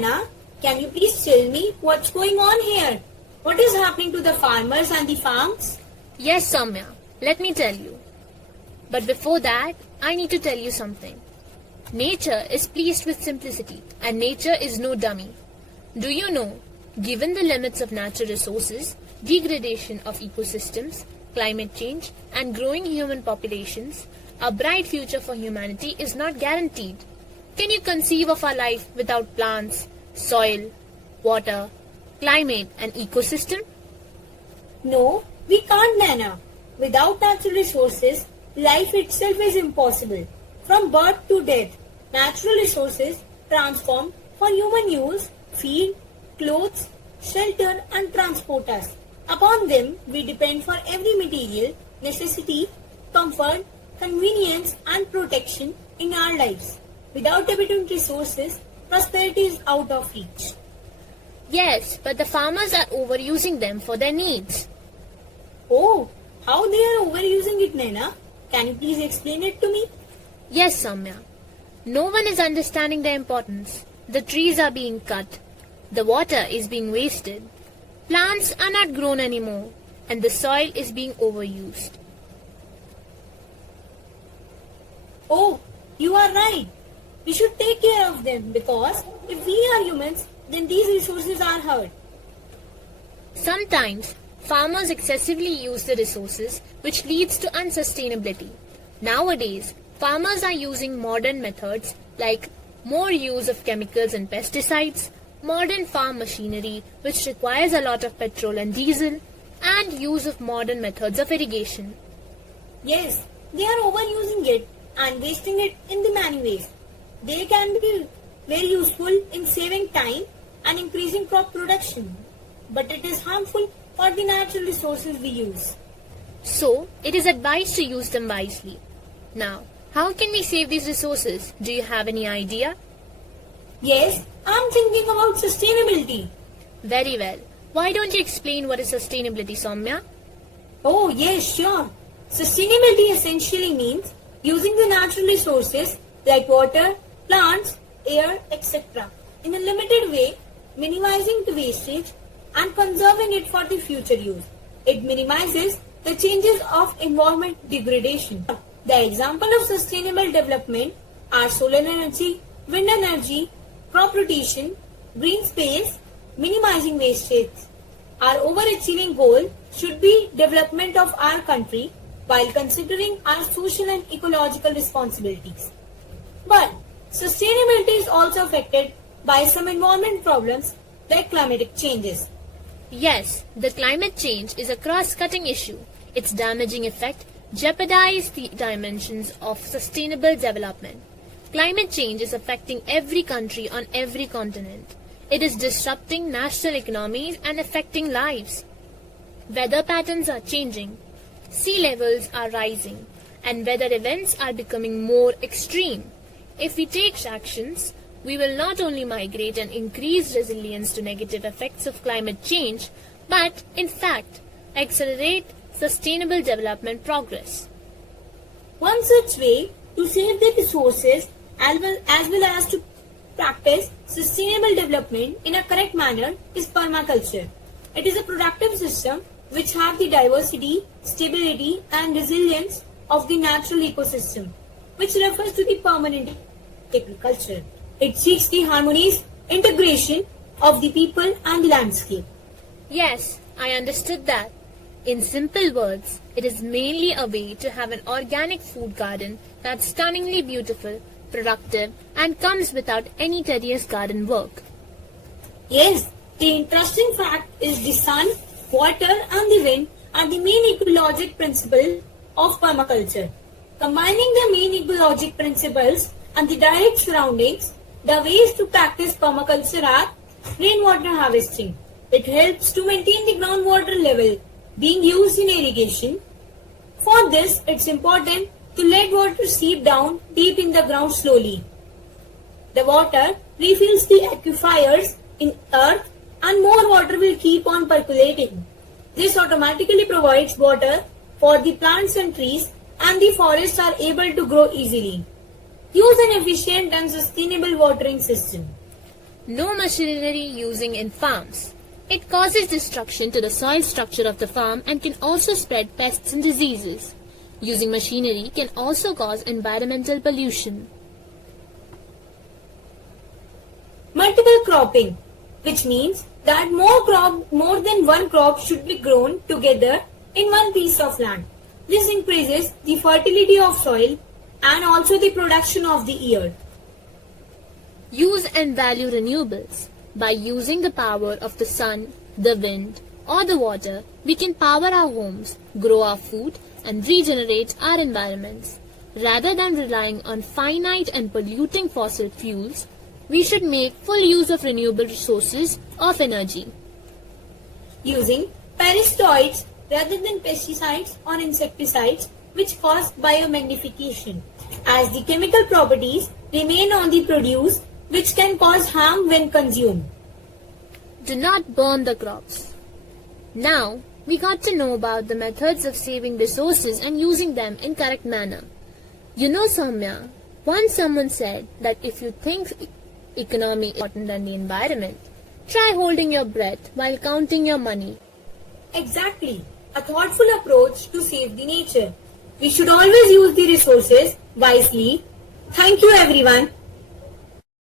Naina, can you please tell me what's going on here? What is happening to the farmers and the farms? Yes, Soumya, let me tell you. But before that, I need to tell you something. Nature is pleased with simplicity, and nature is no dummy. Do you know, given the limits of natural resources, degradation of ecosystems, climate change, and growing human populations, a bright future for humanity is not guaranteed. Can you conceive of our life without plants, soil, water, climate, and ecosystem? No, we can't, Naina. Without natural resources, life itself is impossible. From birth to death, natural resources transform for human use, feed, clothes, shelter and transport us. Upon them, we depend for every material, necessity, comfort, convenience and protection in our lives. Without abundant resources, prosperity is out of reach. Yes, but the farmers are overusing them for their needs. Oh, how they are overusing it, Naina? Can you please explain it to me? Yes, Soumya. No one is understanding the importance. The trees are being cut. The water is being wasted. Plants are not grown anymore. And the soil is being overused. Oh, you are right. We should take care of them because if we are humans, then these resources are hurt. Sometimes, farmers excessively use the resources, which leads to unsustainability. Nowadays, farmers are using modern methods like more use of chemicals and pesticides, modern farm machinery which requires a lot of petrol and diesel, and use of modern methods of irrigation. Yes, they are overusing it and wasting it in the many ways. They can be very useful in saving time and increasing crop production, but it is harmful for the natural resources we use. So, it is advised to use them wisely. Now, how can we save these resources? Do you have any idea? Yes, I am thinking about sustainability. Very well. Why don't you explain what is sustainability, Soumya? Oh, yes, sure. Sustainability essentially means using the natural resources like water, plants, air, etc. in a limited way, minimizing the wastage and conserving it for the future use. It minimizes the changes of environment degradation. The example of sustainable development are solar energy, wind energy, crop rotation, green space, minimizing wastage. Our overachieving goal should be development of our country while considering our social and ecological responsibilities. But sustainability is also affected by some environment problems like climatic changes. Yes, the climate change is a cross-cutting issue. Its damaging effect jeopardize the dimensions of sustainable development. Climate change is affecting every country on every continent. It is disrupting national economies and affecting lives. Weather patterns are changing, sea levels are rising, and weather events are becoming more extreme. If we take actions, we will not only migrate and increase resilience to negative effects of climate change, but, in fact, accelerate sustainable development progress. One such way to save the resources as well as to practice sustainable development in a correct manner is permaculture. It is a productive system which has the diversity, stability and resilience of the natural ecosystem, which refers to the permanent agriculture. It seeks the harmonious integration of the people and the landscape. Yes, I understood that. In simple words, it is mainly a way to have an organic food garden that's stunningly beautiful, productive, and comes without any tedious garden work. Yes, the interesting fact is the sun, water, and the wind are the main ecologic principles of permaculture. Combining the main ecologic principles and the direct surroundings, the ways to practice permaculture are rainwater harvesting. It helps to maintain the groundwater level being used in irrigation. For this, it's important to let water seep down deep in the ground slowly. The water refills the aquifers in earth and more water will keep on percolating. This automatically provides water for the plants and trees and the forests are able to grow easily. Use an efficient and sustainable watering system. No machinery using in farms. It causes destruction to the soil structure of the farm and can also spread pests and diseases. Using machinery can also cause environmental pollution. Multiple cropping, which means that more than one crop should be grown together in one piece of land. This increases the fertility of soil and also the production of the year. Use and value renewables. By using the power of the sun, the wind, or the water, we can power our homes, grow our food, and regenerate our environments. Rather than relying on finite and polluting fossil fuels, we should make full use of renewable resources of energy. Using pesticides rather than pesticides or insecticides, which cause biomagnification, as the chemical properties remain on the produce, which can cause harm when consumed. Do not burn the crops. Now, we got to know about the methods of saving resources and using them in correct manner. You know, Soumya, once someone said that if you think economy is important than the environment, try holding your breath while counting your money. Exactly, a thoughtful approach to save the nature. We should always use the resources wisely. Thank you everyone.